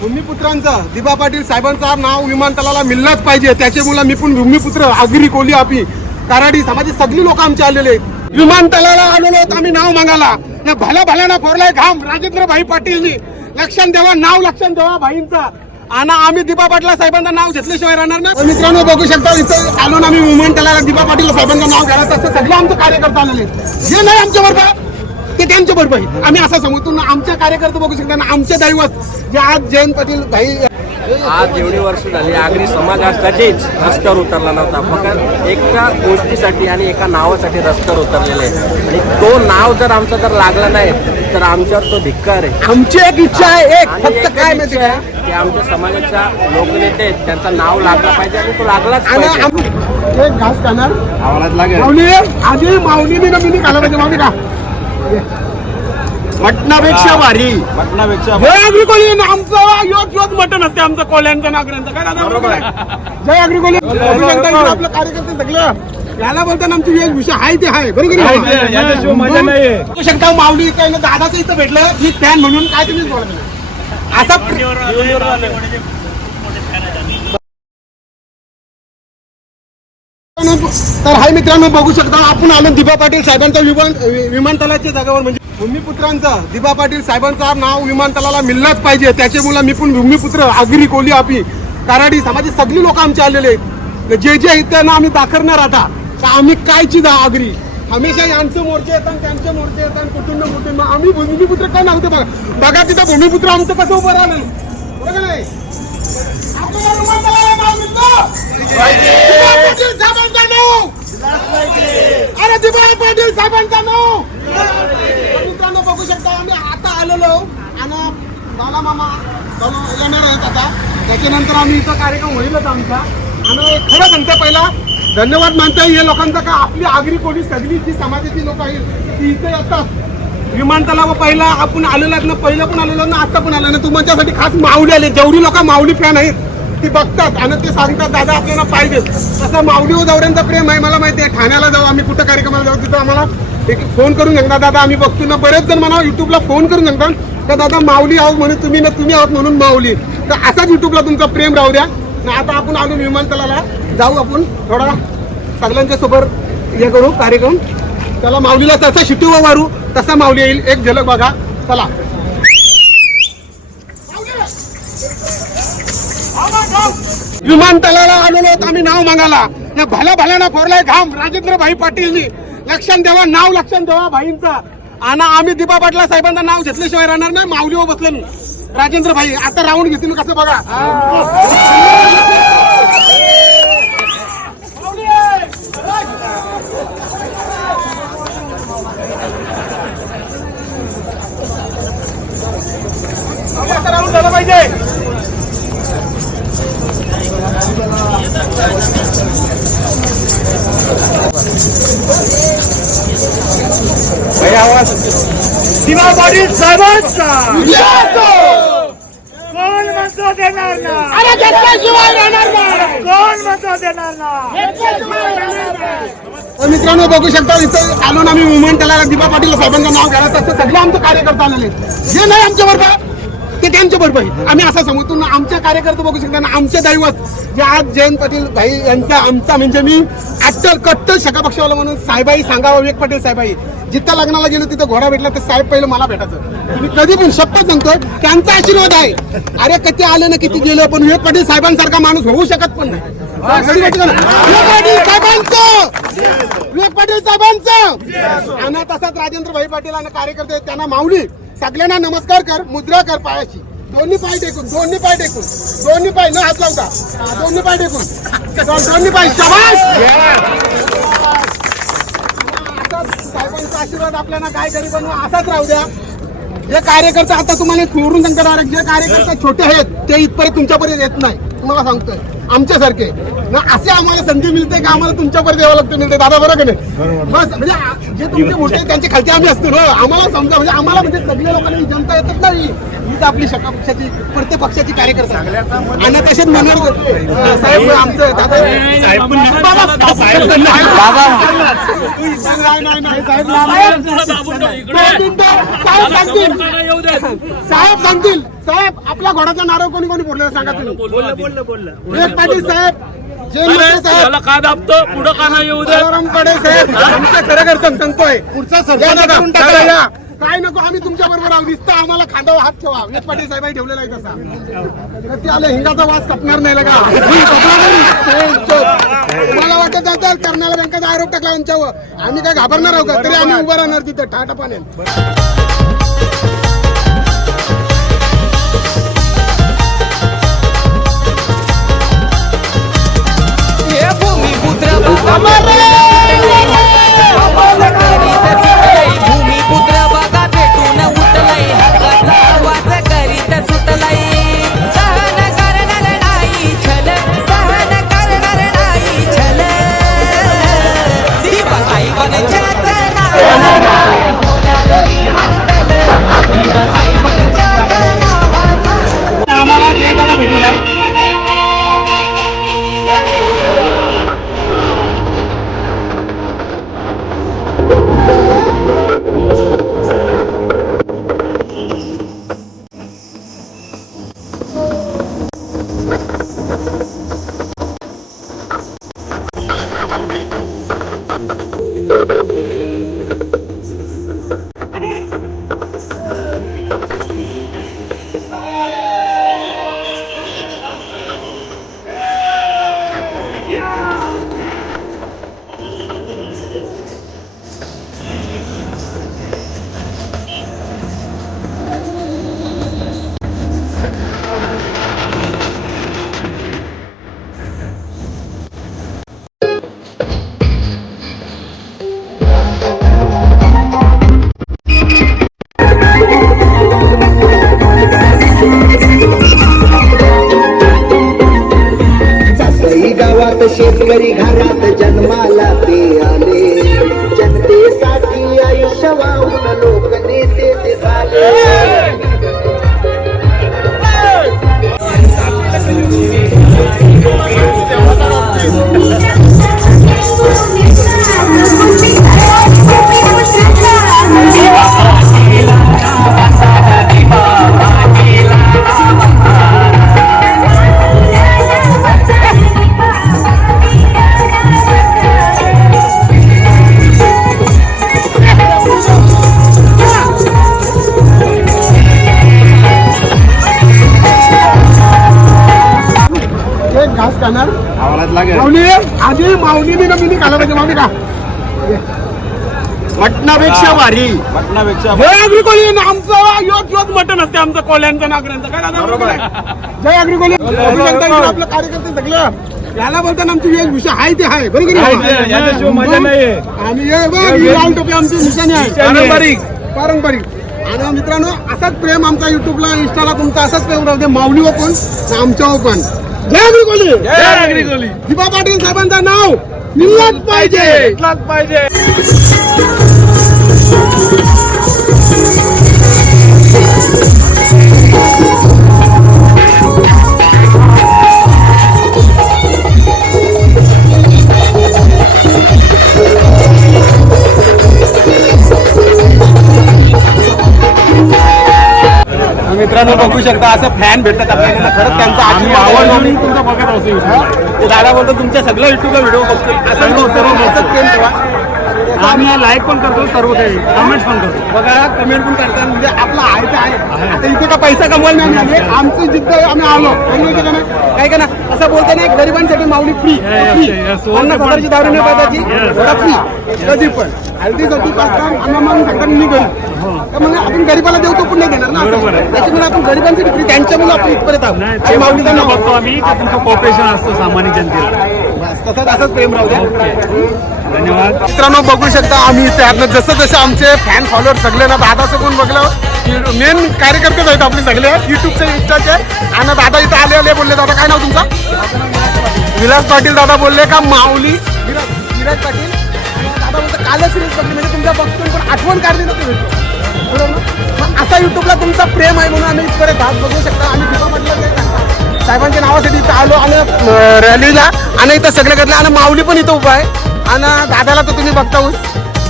भूमिपुत्रांचं दिबा पाटील साहेबांचं नाव विमानतळाला मिळलंच पाहिजे. त्याच्यामुळे मी पण भूमिपुत्र आगरी कोली आपी कराडी समाजी सगळी लोक आमचे आलेले आहेत. विमानतळाला आलेलो आम्ही नाव मागायला. या भल्या भल्याना फोरलाय घाम. राजेंद्र भाई पाटीलनी लक्षण देवा नाव लक्षण देवा भाईंचा. आणि आम्ही दिपा पाटील साहेबांचं नाव घेतल्याशिवाय राहणार ना मित्रांनो बघू शकता इथं आलो ना आम्ही विमानतळाला. दिपा पाटील साहेबांचं नाव घ्यायला तसं सगळं आमचं कार्यकर्ता आलेले जे नाही आमच्या बरोबर ते त्यांच्या बरोबर आहे. आम्ही असं समजतो ना आमच्या कार्यकर्ते बघू शकता ना आमचे दैवत जे आज जयंत पाटील भाई आज एवढी वर्ष झाली आगरी समाज हा कधीच रस्त्यावर उतरला नव्हता. फक्त एका गोष्टीसाठी आणि एका नावासाठी रस्त्यावर उतरलेले आहे आणि तो नाव जर आमचा जर लागला नाही तर आमच्यावर तो धिक्कार आहे. आमची एक इच्छा आहे एक फक्त काय माहिती का? आहे की आमच्या समाजाच्या लोकनेते आहेत त्यांचं नाव लागलं पाहिजे आणि तो लागलाच आणि घास खाणार. माऊली आधी माऊलीने ना मी पाहिजे माऊली का? मटणापेक्षा भारी. जय अग्री कोली आमचं योच योच मटन असते आमचं कोल्यांचं नागऱ्यांचं. काय दादा बरोबर आहे? जय अग्री कोली आपलं कार्यकर्ते सगळं. याला बोलताना आमची वेळ विषय आहे ते आहे. बरोबर मजा शकता माऊली काय ना दादाचं इथं भेटलं. मी फॅन म्हणून काय नाही. असा तर हाय मित्रांनो बघू शकता आपण आलो दिबा पाटील साहेबांचा विमान विमानतळाच्या जागेवर. म्हणजे भूमिपुत्रांचा दिबा पाटील साहेबांचा नाव विमानतळाला मिळलाच पाहिजे. त्याच्यामुळे मी पण भूमिपुत्र आगरी कोली आपी कराडी समाजी सगळी लोक आमचे आलेले आहेत. जे जे आहेत त्यांना आम्ही दाखवणार आता. का आम्ही कायची दा आगरी हमेशा यांचं मोर्चे येतात त्यांचे मोर्चे येतात कुटुंब कुटुंब आम्ही भूमिपुत्र काय नव्हते बघा? बघा तिथं भूमिपुत्र आमचं कसं उभं राहिलं बघा नाही आपल्याला विमानतळाला नाव अरे दिबा पाटील साहेबांचं नाव. मित्रांनो बघू शकता आम्ही आता आलेलो आणि बाला मामा बाला येणार आहेत आता. त्याच्यानंतर आम्ही इथं कार्यक्रम होईलच आमचा. आणि खरं सांगतो पहिला धन्यवाद मानता येईल लोकांचा का आपली आगरी पोलीस सगळी जी समाजाची लोक आहेत ती इथे येतात. विमानतळावर पहिला आपण आलेलो आहेत ना पहिलं पण आलेलो ना आता पण आलो ना तुमच्यासाठी खास माऊली आले. जेवढी लोक माऊली फॅन आहेत ती बघतात आणि ते सांगतात दादा आपल्याला पाहिजे. असं माऊली व दौऱ्यांचा प्रेम आहे मला माहिती आहे. ठाण्याला जाऊ आम्ही कुठं कार्यक्रमाला जाऊ तिथं आम्हाला एक फोन करून सांगता दादा आम्ही बघतो ना. बरेच जण मला युट्यूबला फोन करून सांगतात तर दादा माऊली आहोत म्हणून तुम्ही ना तुम्ही आहोत म्हणून माऊली. तर असाच युट्यूबला तुमचा प्रेम राहू द्या. ना आता आपण आलो विमानतळाला. जाऊ आपण थोडा सगळ्यांच्या सोबत हे करू कार्यक्रम. त्याला माऊलीला तसा शिट्टी मारू. तसा माऊली येईल. एक झलक बघा. चला. विमानतळाला आलेलो आम्ही नाव मागायला. या भल्या भल्याना फोरलाय घाम. राजेंद्र भाई पाटीलनी लक्षण देवा नाव लक्षण देवा भाईंचा. आणि आम्ही दीपा पाटला साहेबांचं नाव घेतल्याशिवाय राहणार नाही. माऊली व बसले मी राजेंद्र भाई आता राऊंड घेतील कसं बघा. देणार मित्रांनो बघू शकता इथं आलो ना आम्ही आला दिपा पाटील साहेबांचं नाव घ्यायला तसं सगळे आमचे कार्यकर्ता आलेले जे नाही आमच्या बरोबर ते त्यांच्या बरोबर आम्ही असं समजतो ना आमचे कार्यकर्ते बघू शकता ना आमचे दैवत जे आज जयंत पाटील भाई यांचा आमचा म्हणजे मी अट्टल कट्टल शका पक्षवाला म्हणून साहेबाई सांगावा विवेक पाटील साहेबाई. जिथं लग्नाला गेलो तिथं घोडा भेटला तर साहेब पहिलं मला भेटायचं. मी कधी पण शपथ सांगतो त्यांचा आशीर्वाद आहे. अरे किती आलं ना किती गेलो पण विवेक पाटील साहेबांसारखा माणूस होऊ शकत पण नाही. विवेक पाटील साहेबांचं आणि तसाच राजेंद्र भाई पाटील आणि कार्यकर्ते त्यांना माऊली सगळ्यांना नमस्कार कर मुद्रा कर पायाची दोन्ही पाय टेकून दोन्ही पाय टेकून दोन्ही पाय न हात लावता दोन्ही पाय टेकून दोन्ही पाय शबाश साहेबांचा आशीर्वाद आपल्याला काय गरीबांना असाच राहू द्या जे कार्यकर्ते आता तुम्हाला सोडून सांगतात जे कार्यकर्ते छोटे आहेत ते इथपर्यंत तुमच्यापर्यंत येत नाही तुम्हाला सांगतोय. आमच्यासारखे. ना असे आम्हाला संधी मिळते का? आम्हाला तुमच्यापर्यंत यावं लागतं मिळते. दादा बरोबर का नाही? बस म्हणजे जे तुमचे मोठे आहेत, त्यांचे खालचे आम्ही असतो ना. आम्हाला समजा म्हणजे आम्हाला म्हणजे सगळ्या लोकांना जनता येतात नाही. हीच आपली शका पक्षाची प्रत्येक पक्षाची कार्यकर्ता. आणि तसेच म्हणणार साहेब आमचं दादा बाबा, साहेब सांगतील. साहेब सांगतील. साहेब आपल्या घोड्याचा नारळ कोणी कोणी फोडलेला सांगा तुम्ही. बोललं बोललं विवेक पाटील साहेब त्याला काय दाबतो? पुढं का नाही येऊ दे साहेब. खरं खरं सांगतोय. पुढचा सरकार काय नको आम्ही तुमच्या बरोबर आहोत. दिसतं आम्हाला खांद्यावर हात ठेवा. विवेक पाटील साहेब ठेवलेला आहे तसा. तर ते आले हिंगाचा वास कपणार नाही का तुम्हाला वाटत असेल करण्याला बँकेचा आरोप टाकला आमच्यावर आम्ही काय घाबरणार आहोत का? तरी आम्ही उभं राहणार तिथं. ठाटा आयुष्य वाहून लोक नेते ते झाले माऊली का? मटणापेक्षा भारी. जय अग्री कोली आमचं योच योच मटण असते आमचं कोल्यांचं नागऱ्यांचं काय दादा बरोबर आहे. जय अग्री कोली आपलं कार्यकर्ते सगळं. याला बोलताना आमची विषय आहे ते आहे. बरोबर. आणि हे लाल टोपी आमची निशाणी आहे पारंपरिक. पारंपरिक. आणि मित्रांनो असाच प्रेम आमचा युट्यूबला इंस्टाला तुमचा असाच प्रेम राहू दे. माऊलीवर पण आणि आमच्यावर पण. जय अग्री कोली जय अग्री कोली. दिबा पाटील साहेबांचं नाव. निघलाच पाहिजे. घेतलाच पाहिजे. मित्रांनो बघू शकता असं फॅन भेटतात आपल्याला. खरंच त्यांचा म्हणून तुमचा बघत असतो ते दादा बोलतो तुमच्या सगळ्या युट्यूबला व्हिडिओ बघतो असं सर्व मोठंच प्रेम ठेवा आम्ही लाईक पण करतो सर्व काही कमेंट्स पण करतो. बघा कमेंट पण करतात म्हणजे आपला आहे ते आहे. आता इथे का पैसा कमवायला नाही. आमची जिद्द आम्ही आलो? काय का ना असं बोलतो ना गरिबांसाठी माऊली फ्री. पन्नास हजारची दारू नाही पाहिजे Yes. थोडा फ्री कधी पण. हल्दीसाठी पाच काम अन्न मागून सांगतात मी गरीब म्हणजे आपण गरीबाला देऊ तो पण नाही देणार ना. त्याच्यामुळे आपण गरिबांसाठी फ्री त्यांच्यामुळे आपण इथपर्यंत आहोत. नाही आणि ते माऊलीचं नाव बघतो आम्ही. तुमचं कॉपरेशन असतं सामान्य जनतेला. तसंच असंच प्रेम राहू द्या. धन्यवाद. मित्रांनो बघू शकता आम्ही इथे आत जसं जसं आमचे फॅन फॉलोअर सगळे ना दादाचं कोण बघलं. मेन कार्यकर्तेच आहेत आपले सगळे. युट्यूबचे इन्स्टाचे आणि दादा इथं आले आले बोलले दादा काय नाव तुमचं? विलास पाटील दादा बोलले का माऊली. विराज विराज पाटील. दादा बोलतो कालच सिरीज बघली. म्हणजे तुमच्या बघतो पण आठवण काढली नव्हती भेटतो बरोबर ना? मग असा युट्यूबला तुमचा प्रेम आहे म्हणून आम्ही इथपर्यंत हात बघू शकता आम्ही दीपा पाटील साहेबांच्या नावासाठी इथं आलो आणि रॅलीला आणि इथं सगळे घेतले आणि माऊली पण इथं उभा आहे. आणि दादाला तर तुम्ही बघता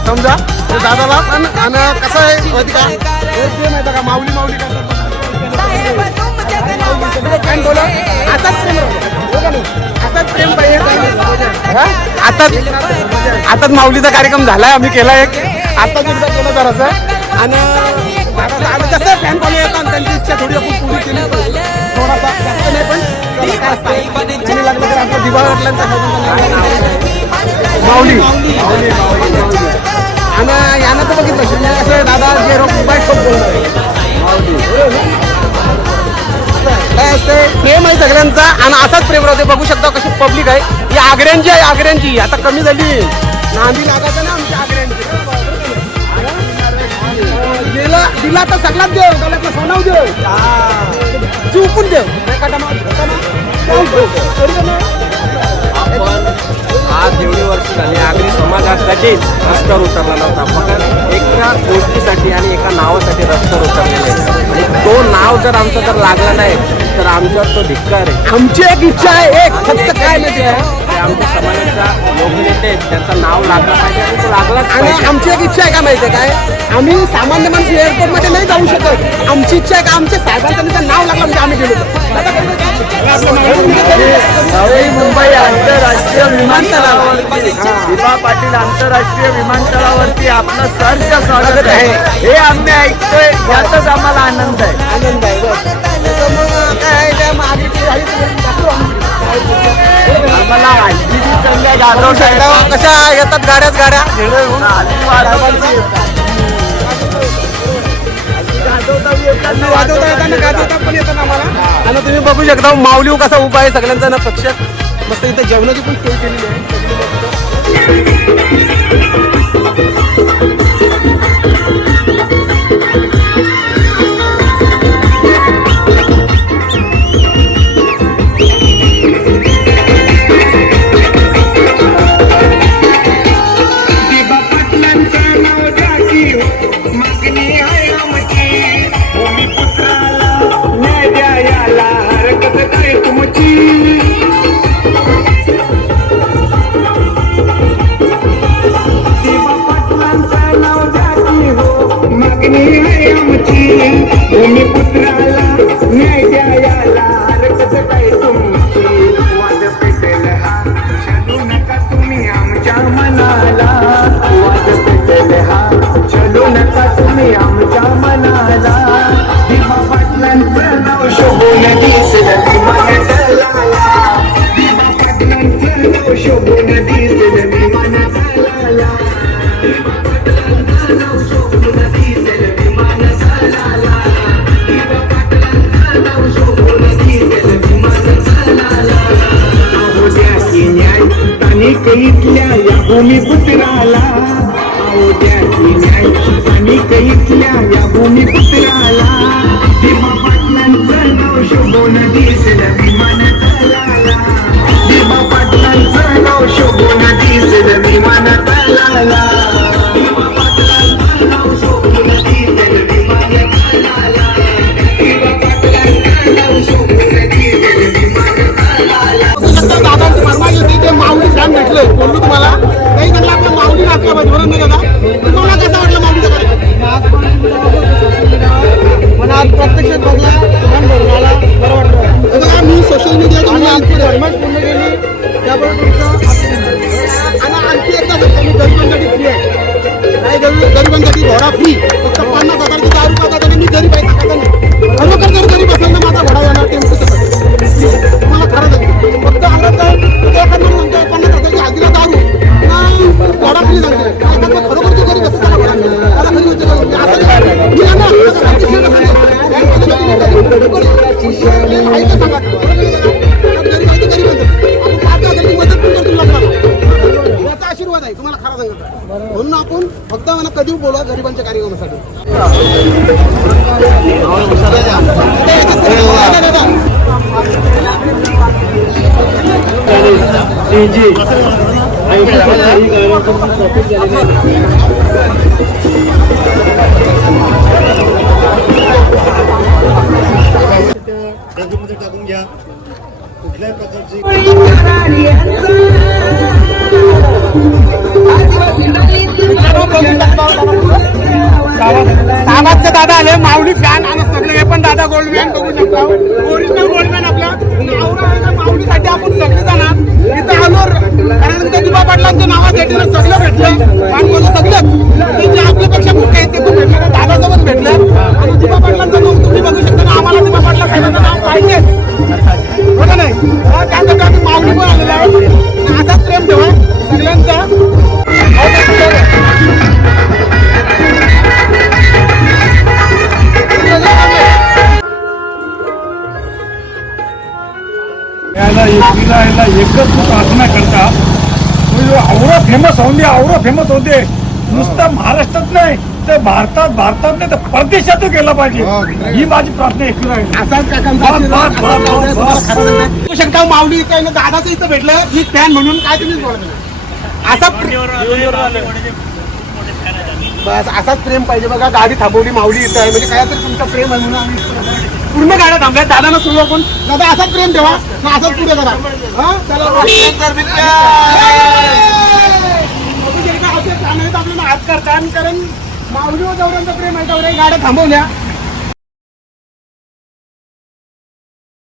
समजा? दादाला पण आणि कसं आहे? माहिती का का माऊली माऊली आता बोला. प्रेम प्रेम पाहिजे आताच आताच माऊलीचा कार्यक्रम झालाय. आम्ही केला एक. आताच एकदा केला जरासं. आणि कसं फॅन फॉलो येतात त्यांची इच्छा थोडी आपण पूर्ण केली. थोडासा जास्त नाही पण काय असतं. लागलं तर आपल्या दिवाळी वाटल्यांचा माऊली. आणि यानं तर बघितलं शिंदे कसं दादा जे रोग मोबाईल खूप बोलणार काय असतंय? प्रेम आहे सगळ्यांचा आणि असाच प्रेम राहते बघू शकता कशी पब्लिक आहे. ही आग्र्यांची आहे आग्र्यांची आता कमी झाली. नांदी लागायचं ना आमच्या आग्र्यांची दिला दिला तर सगळ्यात देव गळ्यातलं सोनाव देव. चुकून देव. नाही का टमा- आपण आज एवढी वर्ष झाली आगरी समाज कधीच रस्त्यावर उतरला नव्हता. फक्त एका गोष्टीसाठी आणि एका नावासाठी रस्त्यावर उतरलेले आहे. आणि तो नाव जर आमचं जर लागला नाही तर आमच्यावर तो धिक्कार आहे. आमची एक इच्छा आहे एक फक्त काय माहिती आहे. आमच्या समाजाचा लोकनेते त्यांचं नाव लागलं पाहिजे आणि तो लागलाच आणि पाहिजे. आमची एक इच्छा आहे का माहिती आहे काय? आम्ही सामान्य माणूस एअरपोर्टमध्ये नाही जाऊ शकत. आमची इच्छा आहे का? आमच्या साहेबांचं त्यांचं नाव लागलं म्हणजे आम्ही गेलो. नवी मुंबई आंतरराष्ट्रीय विमानतळावरती. दिपा पाटील आंतरराष्ट्रीय विमानतळावरती आपलं सहर्ष स्वागत आहे. हे आम्ही ऐकतोय यातच आम्हाला आनंद आहे. आनंद आहे बस. त्याच्यामुळं काय आहे, त्या दाखवू आम्ही. कशा येतात गाड्याच गाड्या वाजवता येताना गाजवता पण येतात आम्हाला आणि तुम्ही बघू शकता माऊली कसा उभा आहे सगळ्यांचा ना पक्ष मस्त इथं जेवणाची पण सोय केलेली आहे भूमिपुत्राला स्थानिक इथल्या या भूमिपुत्राला अहो द्या की न्याय स्थानिक इथल्या या भूमिपुत्राला आज आशीर्वाद आहे तुम्हाला खरा सांगतो म्हणून आपण फक्त मला कधी बोला गरिबांच्या कार्यक्रमासाठी आणि टाकून घ्या. कुठल्याही प्रकारची साहेबांचे दादा आले माऊली फॅन आणि सगळे. हे पण दादा गोल्ड गोल्डमॅन बघू शकता. ओरिजिनल गोल्डमॅन आपला. नावरा माऊलीसाठी आपण सगळे जाणार. इथं आलो कारण ते दिबा पाटलांच्या नावासाठी सगळं भेटलं. आणि बोलू सगळं ते जे आपल्यापेक्षा मोठे आहेत ते पण भेटलं. दादासोबत भेटलं. आणि दिबा पाटलांचं नाव तुम्ही बघू शकता. आम्हाला दिबा पाटला साहेबांचं पाहिजे बघा नाही? हा, त्यासाठी आम्ही पण आलेला आहे. प्रेम ठेवा. सगळ्यांचा. एकच प्रार्थना करता म्हणजे आवरा फेमस होऊन दे आवरा फेमस होते नुसतं महाराष्ट्रात नाही. तर भारतात भारतात नाही तर परदेशात गेला पाहिजे. ही माझी प्रार्थना सांगते. बघू शकता माऊली काय ना दादाचं इथं भेटलं ही फॅन म्हणून काय तुम्ही. असा बस असाच प्रेम पाहिजे बघा गाडी थांबवली माऊली इथं आहे. म्हणजे काय तर तुमचं प्रेम आहे म्हणून आम्ही पूर्ण गाड्या थांबल्या दादानं सुरू पण दादा असाच प्रेम ठेवा. असाच पुढे करा. हा? आपल्याला हात करतात कारण माऊलीवर गौऱ्यांचं प्रेम आहे गाड्या थांबवल्या